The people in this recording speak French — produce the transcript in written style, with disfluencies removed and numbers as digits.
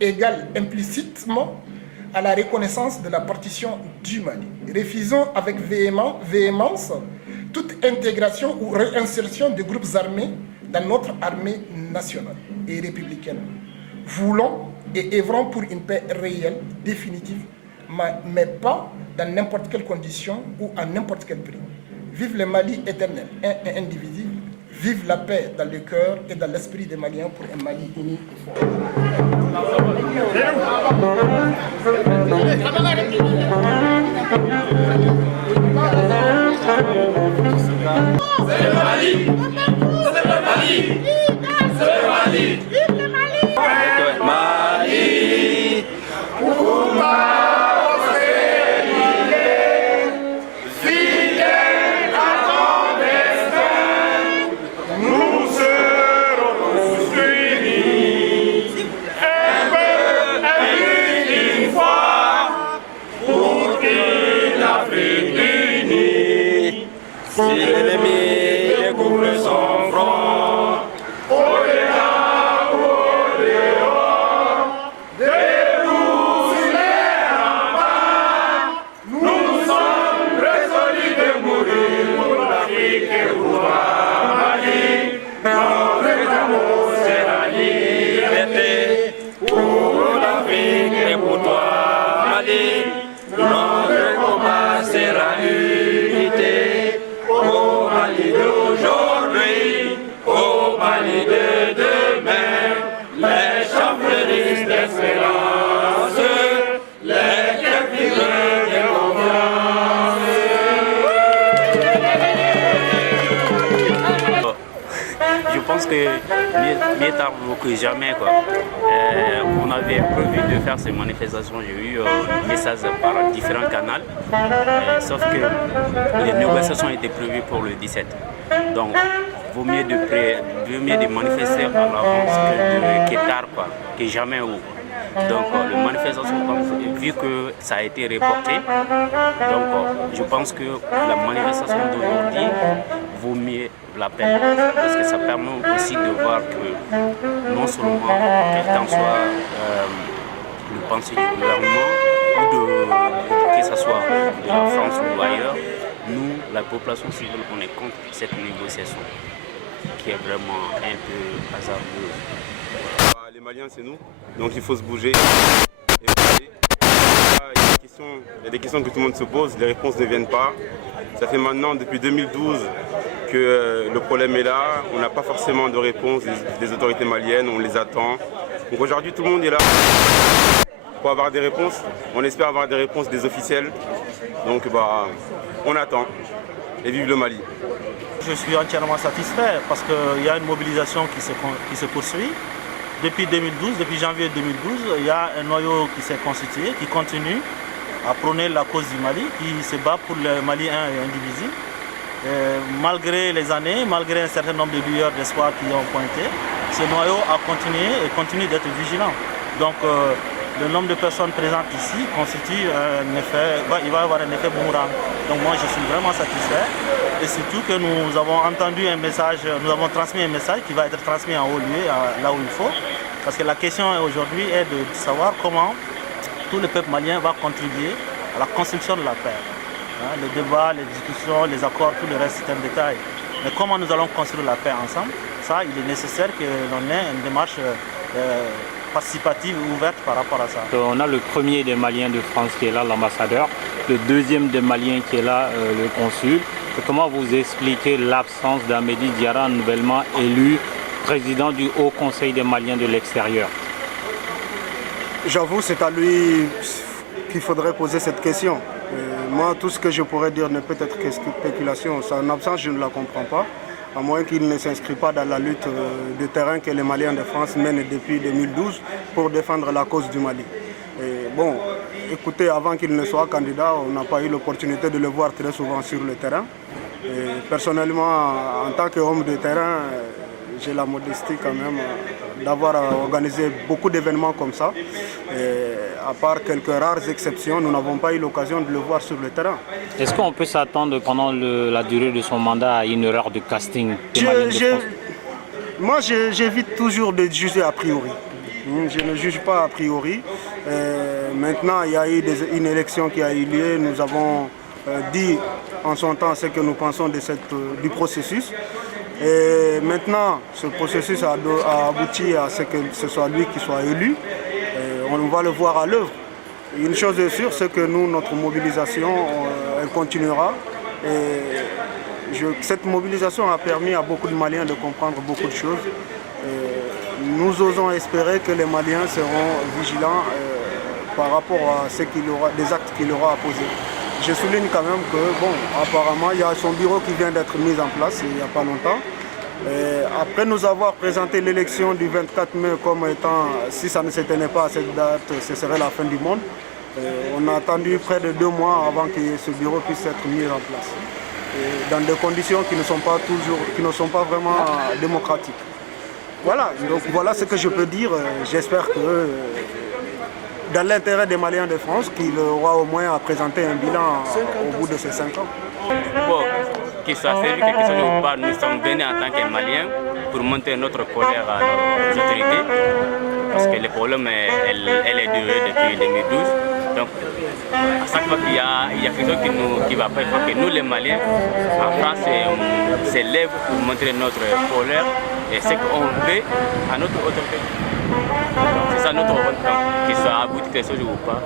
égale implicitement à la reconnaissance de la partition du Mali. Refusons avec véhémence toute intégration ou réinsertion de groupes armés dans notre armée nationale et républicaine. Voulons et œuvrons pour une paix réelle, définitive, mais pas dans n'importe quelle condition ou à n'importe quel prix. Vive le Mali éternel, un et indivisible. Vive la paix dans le cœur et dans l'esprit des Maliens pour un Mali uni et fort. C'est le Mali! C'est le Mali! C'est le Mali! Vive le Mali! Mali! Pour ma prospérité, fidèle à ton destin, nous serons tous unis. Un peuple une fois, pour une Afrique unie. Si l'ennemi découvre son front, au-delà ou au-dehors, debout les remparts, nous sommes résolus de mourir pour l'Afrique et pour toi, Mali. Notre amour c'est la liberté, pour l'Afrique et pour toi, Mali. Notre combat sera l'unité. Au Mali d'aujourd'hui, au Mali de demain, les chants fleurissent d'espérance, les cœurs vibrent de confiance. Je pense que mieux tard que jamais, quoi. On avait prévu de faire ces manifestations, j'ai eu un message par différents canaux, sauf que les négociations étaient prévues pour le 17. Donc, vaut mieux de manifester à l'avance que tard, quoi, que jamais. Donc, les manifestations, vu que ça a été reporté, donc je pense que la manifestation d'aujourd'hui vaut mieux la peine, parce que ça permet aussi de voir que non seulement, quel qu'en soit le pensée du gouvernement, ou que ce soit de la France ou ailleurs, nous, la population civile, on est contre cette négociation qui est vraiment un peu hasardeuse. Les Maliens, c'est nous, donc il faut se bouger. Et il y a des questions que tout le monde se pose, les réponses ne viennent pas. Ça fait maintenant depuis 2012 que le problème est là, on n'a pas forcément de réponse des autorités maliennes, on les attend. Donc aujourd'hui tout le monde est là pour avoir des réponses, on espère avoir des réponses des officiels. Donc on attend et vive le Mali. Je suis entièrement satisfait parce qu'il y a une mobilisation qui se poursuit. Depuis 2012, depuis janvier 2012, il y a un noyau qui s'est constitué, qui continue à prôner la cause du Mali, qui se bat pour le Mali un et indivisible. Malgré les années, malgré un certain nombre de lueurs d'espoir qui ont pointé, ce noyau a continué et continue d'être vigilant. Donc le nombre de personnes présentes ici constitue un effet, il va y avoir un effet boomerang. Donc moi je suis vraiment satisfait et surtout que nous avons entendu un message, nous avons transmis un message qui va être transmis en haut lieu, là où il faut. Parce que la question aujourd'hui est de savoir comment tout le peuple malien va contribuer à la construction de la paix. Les débats, les discussions, les accords, tout le reste c'est un détail. Mais comment nous allons construire la paix ensemble, ça il est nécessaire que l'on ait une démarche participative et ouverte par rapport à ça. On a le premier des Maliens de France qui est là, l'ambassadeur, le deuxième des Maliens qui est là, le consul. Et comment vous expliquez l'absence d'Amédi Diarra, nouvellement élu président du Haut Conseil des Maliens de l'extérieur? J'avoue, c'est à lui qu'il faudrait poser cette question. Moi, tout ce que je pourrais dire ne peut être que spéculation. Son absence, je ne la comprends pas, à moins qu'il ne s'inscrit pas dans la lutte de terrain que les Maliens de France mènent depuis 2012 pour défendre la cause du Mali. Et bon, écoutez, avant qu'il ne soit candidat, on n'a pas eu l'opportunité de le voir très souvent sur le terrain. Et personnellement, en tant qu'homme de terrain, j'ai la modestie quand même d'avoir organisé beaucoup d'événements comme ça. Et à part quelques rares exceptions, nous n'avons pas eu l'occasion de le voir sur le terrain. Est-ce qu'on peut s'attendre pendant la durée de son mandat à une erreur de casting des Maliens de France? Moi, j'évite toujours de juger a priori. Je ne juge pas a priori. Maintenant, il y a eu une élection qui a eu lieu. Nous avons dit en son temps ce que nous pensons du processus. Et maintenant, ce processus a abouti à ce que ce soit lui qui soit élu. On va le voir à l'œuvre. Une chose est sûre, c'est que nous, notre mobilisation, elle continuera. Et cette mobilisation a permis à beaucoup de Maliens de comprendre beaucoup de choses. Nous osons espérer que les Maliens seront vigilants par rapport à des actes qu'il aura à poser. Je souligne quand même que, bon, apparemment, il y a son bureau qui vient d'être mis en place il n'y a pas longtemps. Après nous avoir présenté l'élection du 24 mai comme étant, si ça ne se tenait pas à cette date, ce serait la fin du monde. On a attendu près de 2 mois avant que ce bureau puisse être mis en place. Dans des conditions qui ne sont pas vraiment démocratiques. Voilà, donc voilà ce que je peux dire. J'espère que dans l'intérêt des Maliens de France, qu'il aura au moins à présenter un bilan au bout de ces 5 ans. Bon, qu'il soit servi quelque chose ou pas, nous sommes venus en tant que Maliens pour montrer notre colère à nos autorités. Parce que le problème, elle est durée depuis 2012. Donc, à chaque fois qu'il y a quelque chose qui va pas, il faut que nous, les Maliens, en France, on s'élève pour montrer notre colère et ce qu'on veut à notre autorité. C'est ça notre rôle, qu'il soit abouti quelque chose ou pas.